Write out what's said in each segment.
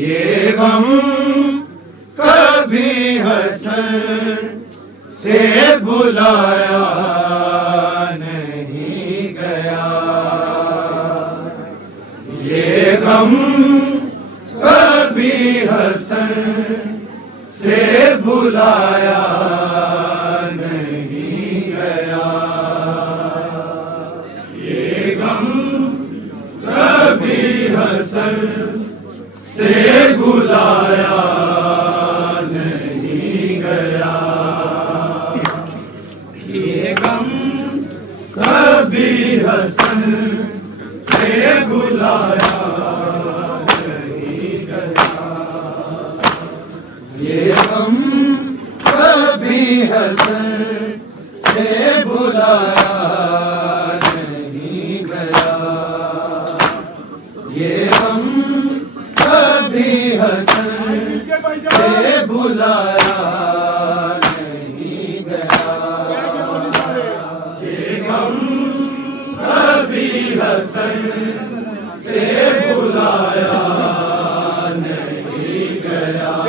ये गम कभी हसन से बुलाया नहीं गया। ये गम कभी हसन से बुलाया नहीं गया। ये गम कभी हसन से बुलाया नहीं गया। ये गम कभी हसन से बुलाया नहीं गया। ये गम कभी हसन से बुलाया नहीं गया। ये गम कभी हसन से बुलाया नहीं गया। ये गम कभी हसन से बुलाया नहीं गया।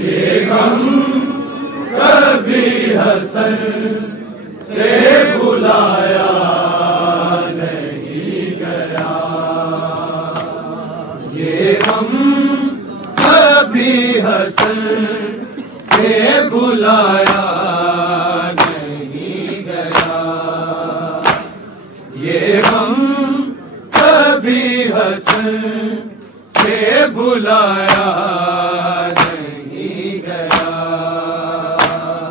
ये गम कभी हसन से बुलाया नहीं गया। ये गम कभी हसन से बुलाया नहीं गया। ये गम कभी हसन से बुलाया नहीं गया। ये गम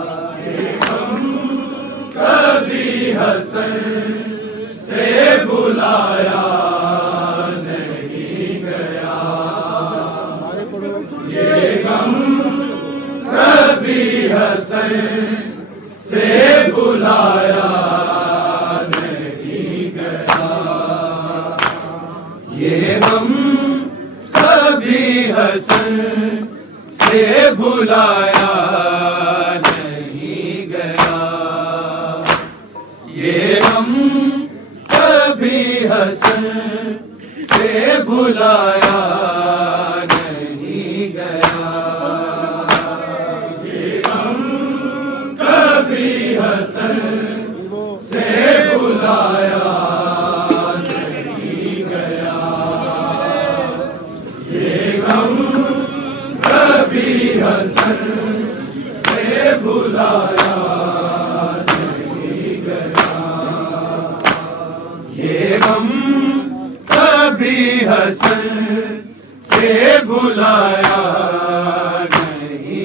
कभी हसन से बुलाया नहीं गया। ये गम कभी हसन से बुलाया नहीं गया। ये गम कभी हसन से बुलाया नहीं गया। ये गम कभी हसन से बुलाया नहीं गया। ये गम कभी हसन से बुलाया नहीं गया। ये गम कभी हसन से बुलाया नहीं गया। ये गम कभी हसन से बुलाया नहीं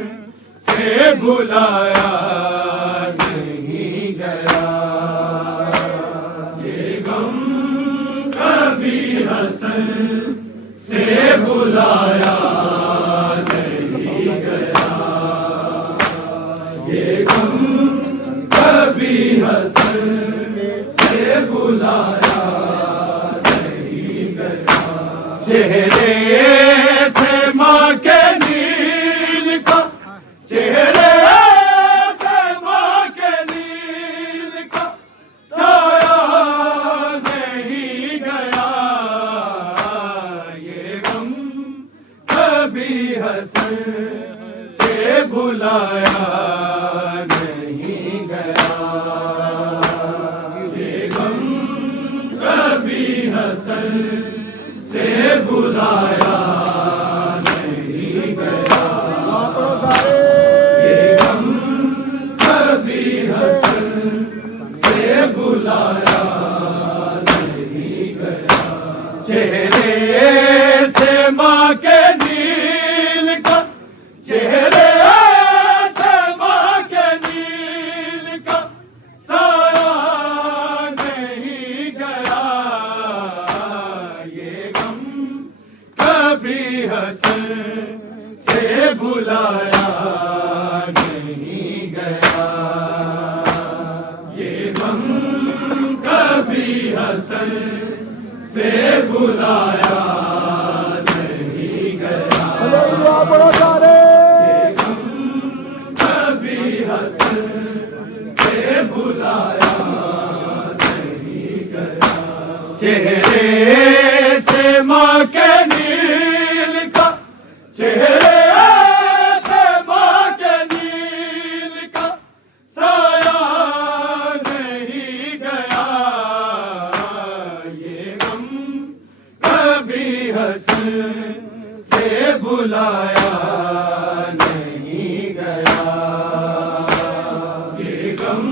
बुलाया नहीं गया। ये गम कभी हसन से बुलाया नहीं गया। ये गम कभी हसन से बुलाया नहीं गया। चेहरे से माँ के नील का, चेहरे से माँ के नील का साया नहीं गया। ये गम कभी हसन से बुलाया नहीं गया। ये गम कभी हसन से बुलाया नहीं गया। ये गम कभी हसन से बुलाया नहीं गया। चेहरे से माँ के नील का, चेहरे से माँ के नील का साया नहीं गया। ये गम कभी हसन से बुलाया नहीं गया। ये गम कभी हसन से बुलाया नहीं गया। ये गम कभी हसन से बुलाया नहीं गया। चेहरे से माँ के नील का, चेहरे से माँ के नील का साया नहीं गया। ये गम कभी हसन से बुलाया नहीं गया। ये गम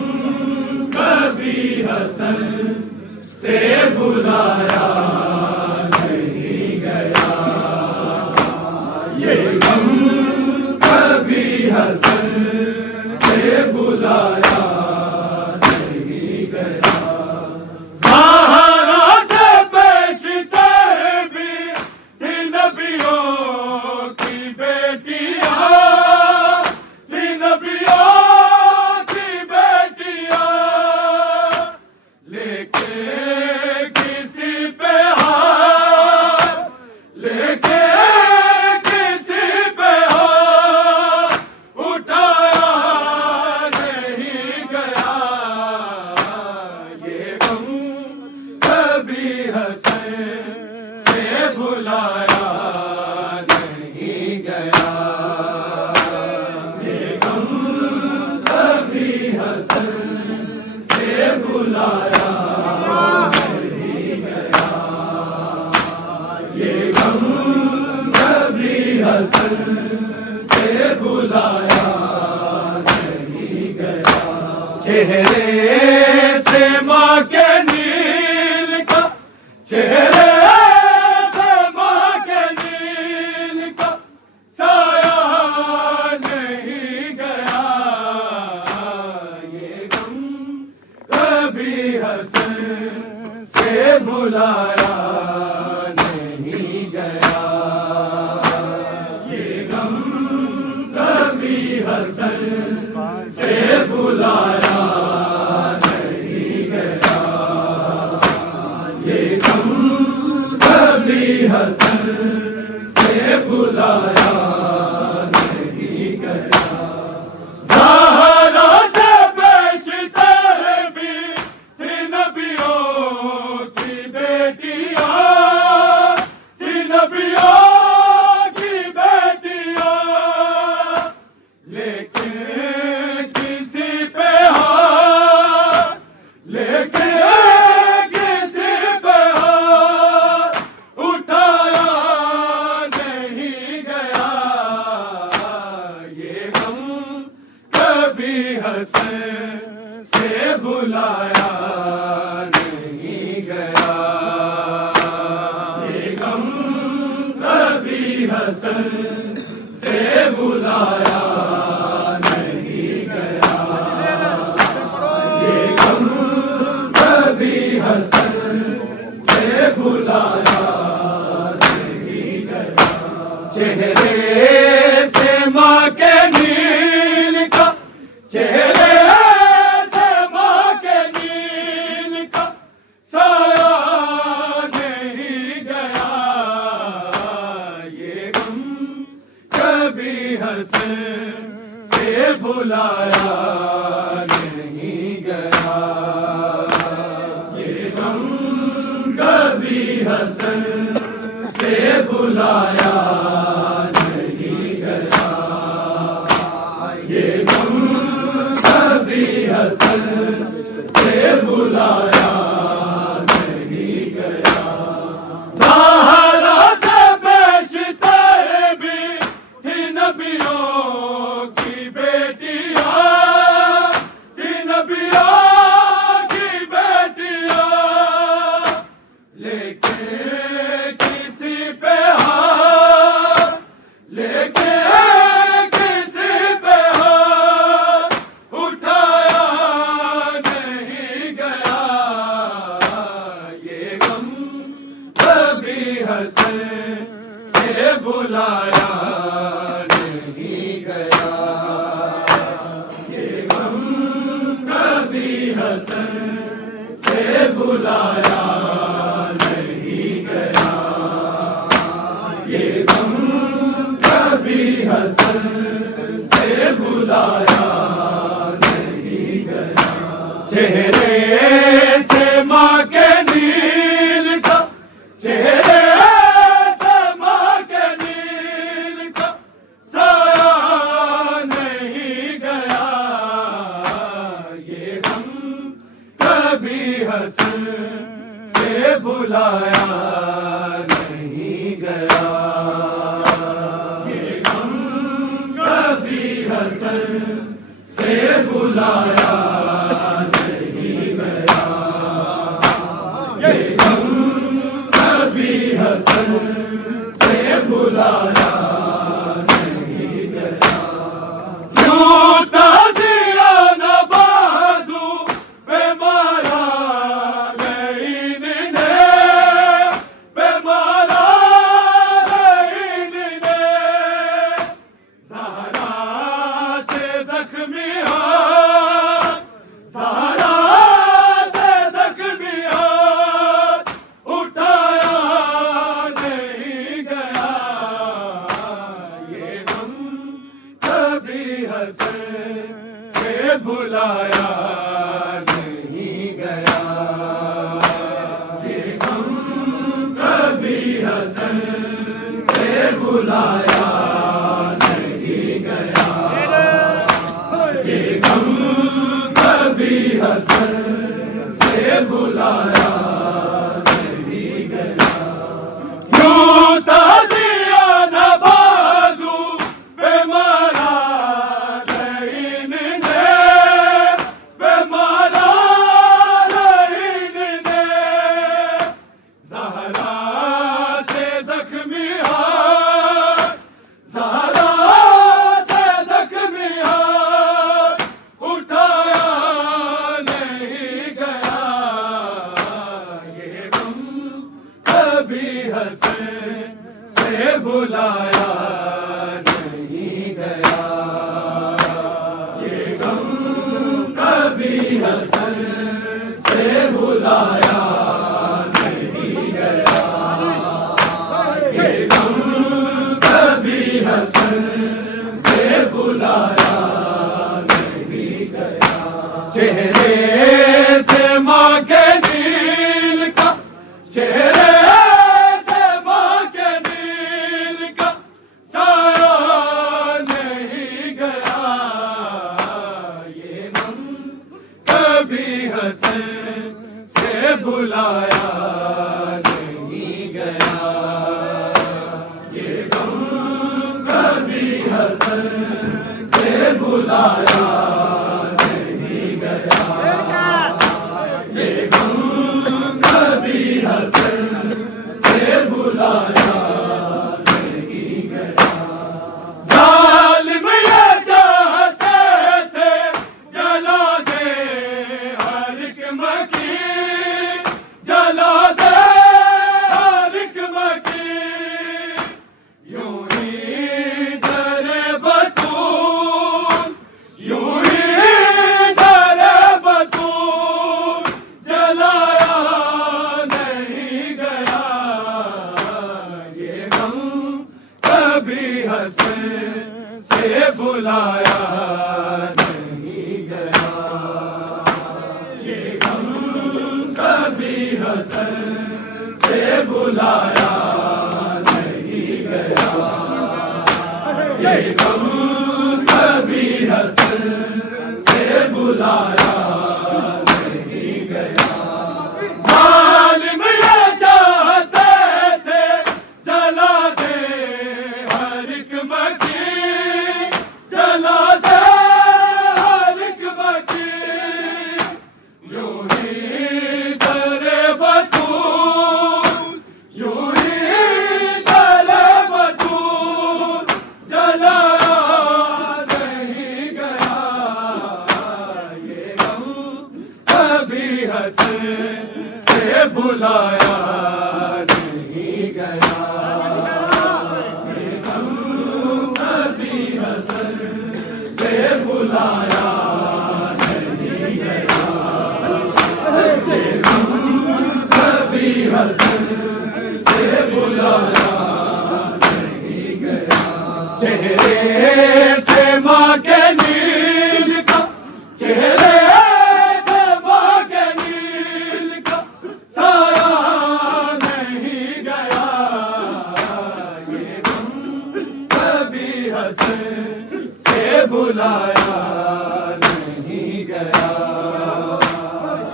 कभी हसन से बुलाया नहीं गया। ये गम कभी हसन से बुलाया नहीं गया। ज़हरा से बेशतर भी थी नबियों की बेटियां, थी नबियों की बेटियां। लेके किसी पे हाथ, लेके किसी पे हाथ उठाया नहीं गया। ये गम कभी हसन से बुलाया नहीं गया। ये गम कभी हसन से बुलाया नहीं गया। ये गम कभी हसन से बुलाया नहीं गया। चेहरे से माँ के नील का, चेहरे से माँ के नील का साया नहीं गया। ये गम कभी हसन से बुलाया नहीं गया। ये गम कभी हसन से बुलाया नहीं गया। ये गम कभी हसन से बुलाया नहीं गया। ज़हरा से बेशतर भी थी नबियों की बेटियां, थी नबियों की बेटियां। लेकिन किसी पे हाथ, लेकिन किसी पे हाथ उठाया नहीं गया। ये गम कभी हसन से बुलाया नहीं गया। ये गम कभी हसन से बुलाया नहीं चेहरे से माँ के नील का, चेहरे से माँ के नील का साया नहीं गया। ये गम कभी हसन से भुलाया नहीं गया। ये गम कभी हसन से भुलाया नहीं गया। ये गम कभी हसन से भुलाया नहीं गया। ज़हरा से बेशतर भी थी नबियों की बेटियां, थी नबियों की बेटियां, लेकिन किसी पे हाथ, लेकिन किसी पे हाथ उठाया नहीं गया। ये गम कभी हसन से भुलाया नहीं गया। ये गम कभी हसन से भुलाया नहीं गया। ये गम कभी हसन से भुलाया नहीं गया। चेहरे से माँ के नील का, चेहरे से माँ के नील का साया नहीं गया। ये गम कभी हसन से भुलाया नहीं गया। ये गम कभी हसन से भुलाया नहीं गया। ये गम कभी हसन से भुलाया नहीं गया। यूं ताज़िया न बाजू पे मारा गईन ने, पे मारा गईन ने। ज़हरा से ज़ख्मी हाथ, ज़हरा से ज़ख्मी हाथ उठाया नहीं गया। ये गम कभी हसन से भुलाया नहीं गया। ये गम कभी हसन से भुलाया नहीं गया। ये गम कभी हसन से भुलाया नहीं गया। यूं ताज़िया न बाजू पे मारा गईन ने, पे मारा गईन ने। ज़हरा से ज़ख्मी हाथ, ज़हरा से ज़ख्मी हाथ उठाया नहीं गया। ये गम कभी हसन से भुलाया नहीं गया। ये गम कभी हसन से भुलाया नहीं गया। ये गम कभी हसन से भुलाया नहीं गया। चेहरे से माँ के नील का, चेहरे से माँ के नील का साया नहीं गया। ये गम कभी हसन से भुलाया नहीं गया। ये गम कभी हसन से हसन से बुलाया नहीं गया, ये गम कभी हसन से बुलाया नहीं गया, ये गम कभी हसन से बुलाया नहीं गया। जालिम ये चाहते थे जला दे हर एक मकीन, जला दे हर एक मकीन, यूं ही दरे बतूल, यूं ही दरे बतूल जलाया नहीं गया, ये गम कभी हसन से बुलाया नहीं गया, ये गम कभी हसन से बुलाया नहीं गया, ये गम कभी हसन से बुलाया नहीं गया। चेहरे से माँ के नील का, चेहरे से माँ के नील का साया नहीं गया, ये गम कभी हसन से बुलाया नहीं गया,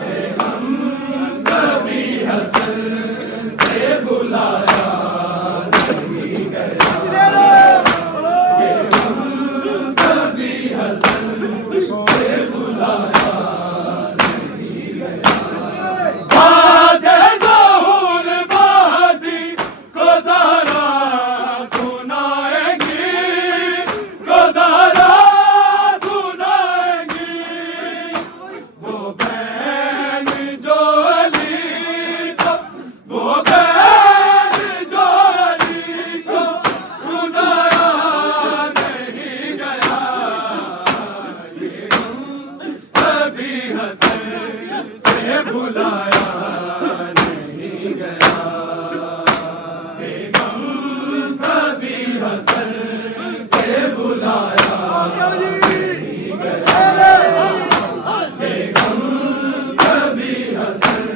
ये गम कभी हसन से बुलाया नहीं गया, ये गम कभी हसन से बुलाया नहीं गया। बाद ज़हूर महदी को ज़रा सुनाएंगी, को ज़रा सुनाएंगी, वो बहन जो अली को, वो बहन जो अली को सुनाया नहीं गया, ये गम कभी हसन से बुलाया नहीं गया, ये गम कभी हसन से बुलाया नहीं गया, ये गम कभी हसन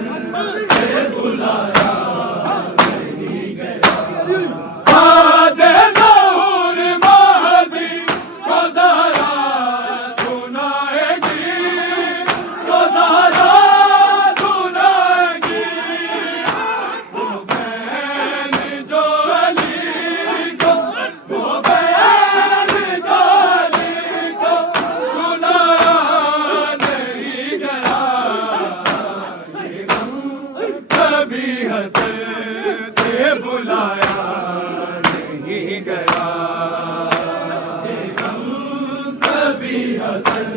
से बुलाया नहीं गया। बाद ज़हूर महदी को ज़रा सुनाएगी, को ज़रा सुनाएगी, वो बहन जो अली को, वो बहन जो अली को सुनाया नहीं गया, ये गम कभी हसन से बुलाया नहीं गया, ये गम कभी हसन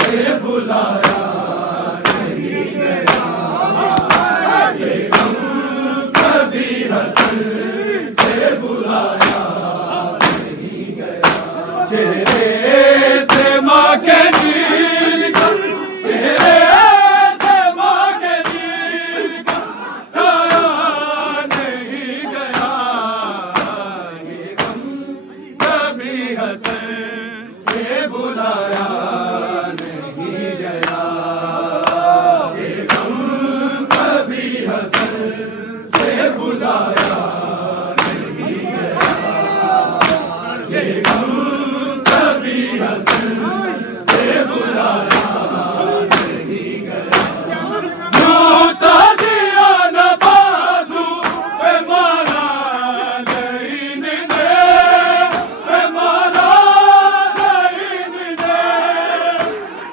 से बुलाया नहीं गया, ये गम कभी हसन से बुलाया नहीं गया। चेहरे से माँ के नील का, चेहरे से माँ के नील का साया नहीं गया, ये गम कभी हसन से बुलाया नहीं गया, ये गम कभी हसन से बुलाया नहीं गया, ये गम कभी हसन से बुलाया नहीं गया। झूठा दिया न बाजू पे मारा नहीं ने, पे मारा नहीं ने,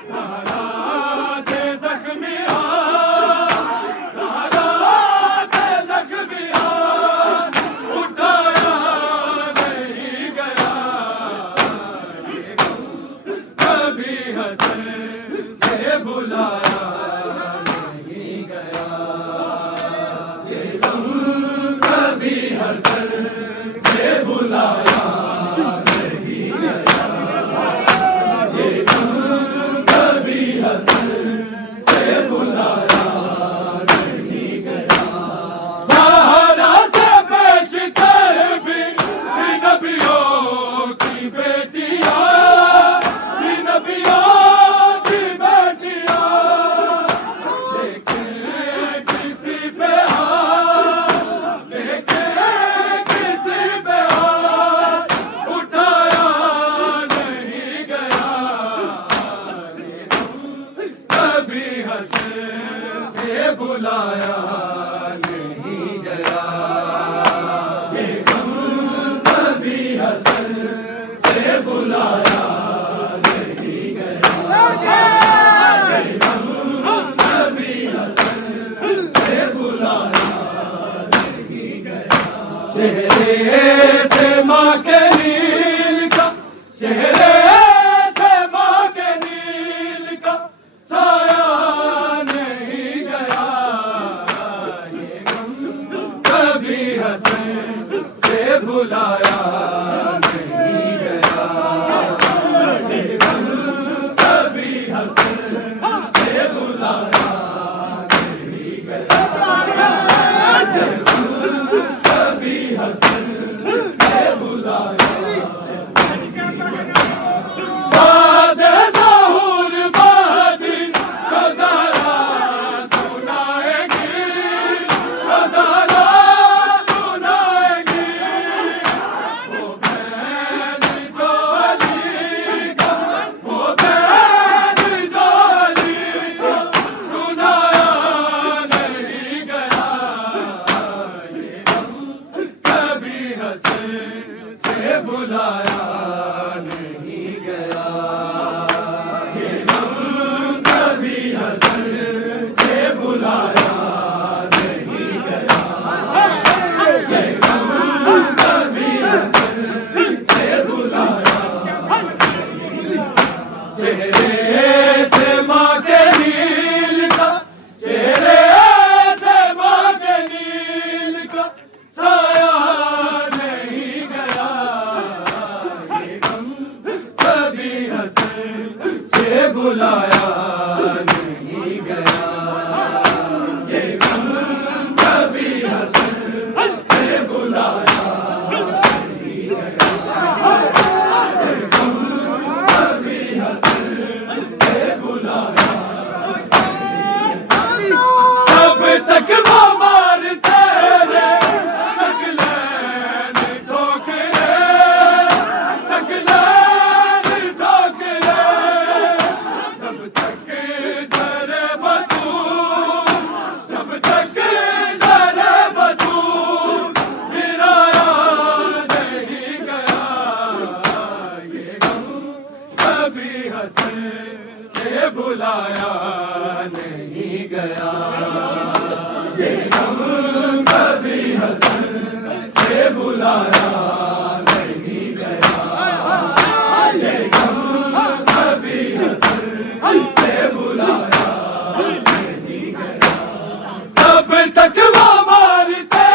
सारा थे जख्मी सारा थे जख्मी उठाया नहीं गया, ये गम कभी हसन से बुलाया नहीं गया, ये गम कभी हसन से बुलाया नहीं गया, ये गम कभी हसन से बुलाया नहीं गया। सहारा से पेश कर भी नबियों चेहरे से माँ के नील का, चेहरे से माँ के नील का साया नहीं गया, ये गम कभी हसन से भुलाया नहीं गया, ये गम कभी हसन से भुलाया नहीं गया, ये गम कभी हसन से भुलाया। बाद ज़हूर बादिन को ज़रा सुनाएगी, को ज़रा सुनाएगी, वो बहन जो अली का, वो बहन जो अली को सुनाया नहीं गया, ये गम कभी हसन से भुलाया नहीं गया, ये गम कभी हसन से भुलाया नहीं गया, ये गम कभी हसन से भुलाया नहीं गया। चेहरे से माँ के नील का, चेहरे से माँ के नील का साया नहीं गया, ये गम कभी हसन से भुलाया नहीं गया, ये गम कभी हसन से भुलाया नहीं गया, ये गम कभी हसन से भुलाया। तब तक वो मारते रहे सकलैन ठोकरे, सकलैन ठोकरे, जब तक दर बतूर, जब तक दर बतूर गिराया नहीं गया, ये गम कभी हसन से भुलाया नहीं गया, ये गम कभी हसन से भुलाया नहीं गया, ये गम कभी हसन से भुलाया नहीं गया। तब तक वो मारते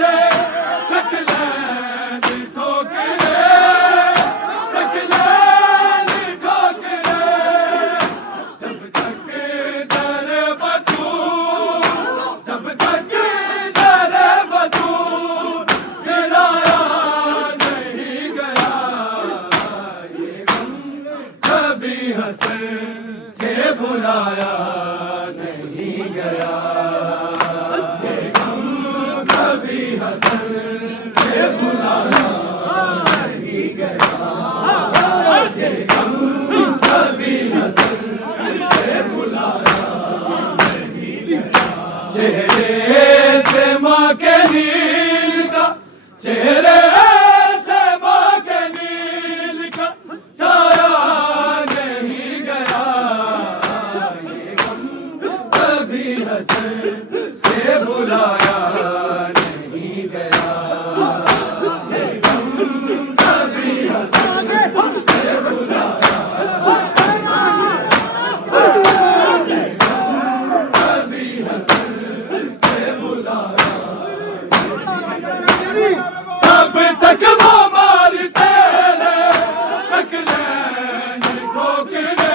रहे सकलैन ठोकरे, सकलैन ठोकरे, जब तक दर बतूर, जब तक दर बतूर गिराया नहीं गया, ये गम कभी हसन से भुलाया नहीं गया, ये गम कभी हसन से भुलाया नहीं गया, ये गम कभी हसन से भुलाया नहीं गया। चेहरे से माँ के नील का, चेहरे से माँ के नील का साया नहीं गया, ये गम कभी हसन से भुलाया नहीं गया, ये गम कभी हसन से भुलाया नहीं गया, कभी हसन से भुलाया। तब तक वो मारते रहे सकलैन ठोकरे,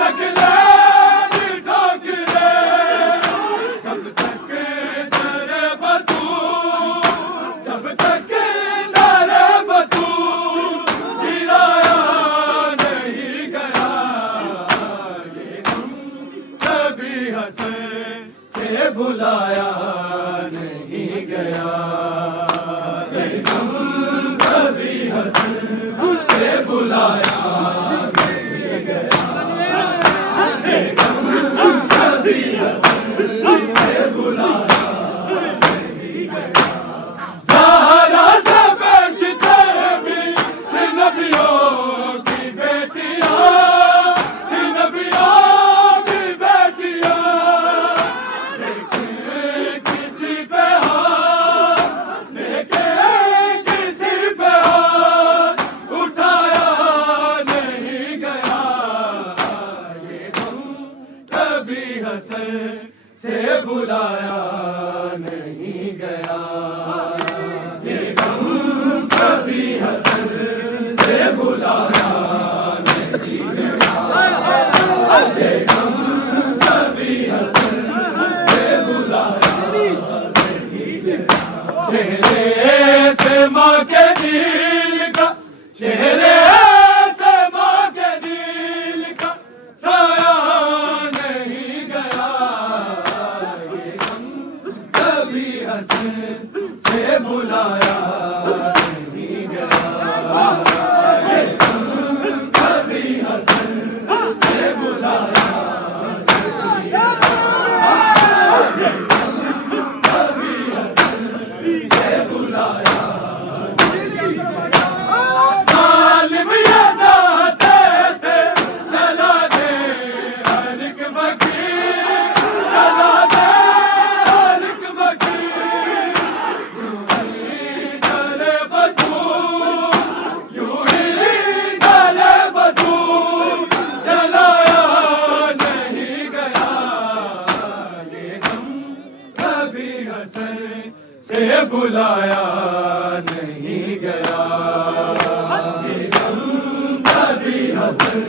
सकलैन ठोकरे, जब तक दर बतूर, जब तक दर बतूर गिराया नहीं गया, ये गम कभी हसन से भुलाया नहीं गया, ये गम कभी हसन से भुलाया नहीं गया, ये गम कभी हसन से भुलाया नहीं गया। ज़हरा से बेशतर भी थी नबियों की बेटियां, थी नबियों की बेटियां, लेकिन किसी पे हाथ गया, ये गम कभी हसन से बुलाया नहीं गया, ये गम कभी हसन से बुलाया नहीं गया। चेहरे से माँ के दिल का, चेहरे से माँ के दिल का साया नहीं गया, ये गम कभी हसन से बुलाया नहीं गया, ये गम कभी हसन से बुलाया नहीं गया, ये गम कभी हसन से बुलाया। जालिम ये चाहते थे जला दे हर एक वकील, जला दे हर एक वकील, यूं ही गले बदूर, यूं ही गले बदूर, जलाया नहीं गया, ये गम कभी हसन से बुलाया नहीं गया, ये गम कभी हसन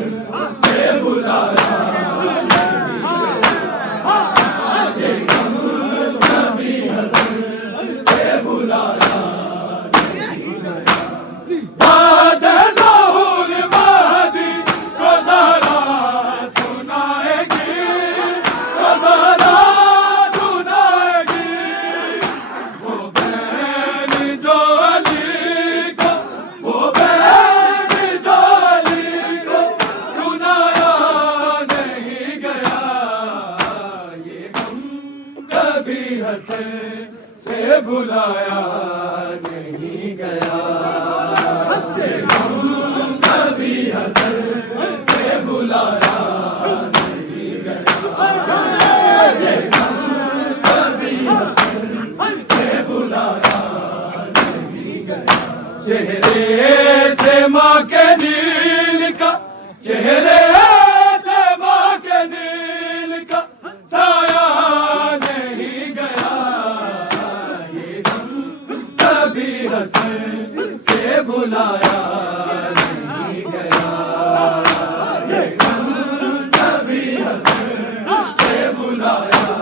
से बुलाया नहीं गया, ये गम कभी हसन से बुलाया नहीं गया। बाद ज़हूर महदी को ज़रा सुनाएगी, को ज़रा सुनाएगी, वो बहन जो अली को, वो बहन जो अली को सुनाया नहीं गया, ये गम कभी हसन से बुलाया नहीं गया, ये गम कभी हसन से बुलाया नहीं गया, ये गम कभी हसन से बुलाया नहीं गया। चेहरे से माँ के दिल का, चेहरे से माँ के दिल का साया नहीं गया, ये गम कभी हसन से बुलाया नहीं गया, ये गम कभी हसन से बुलाया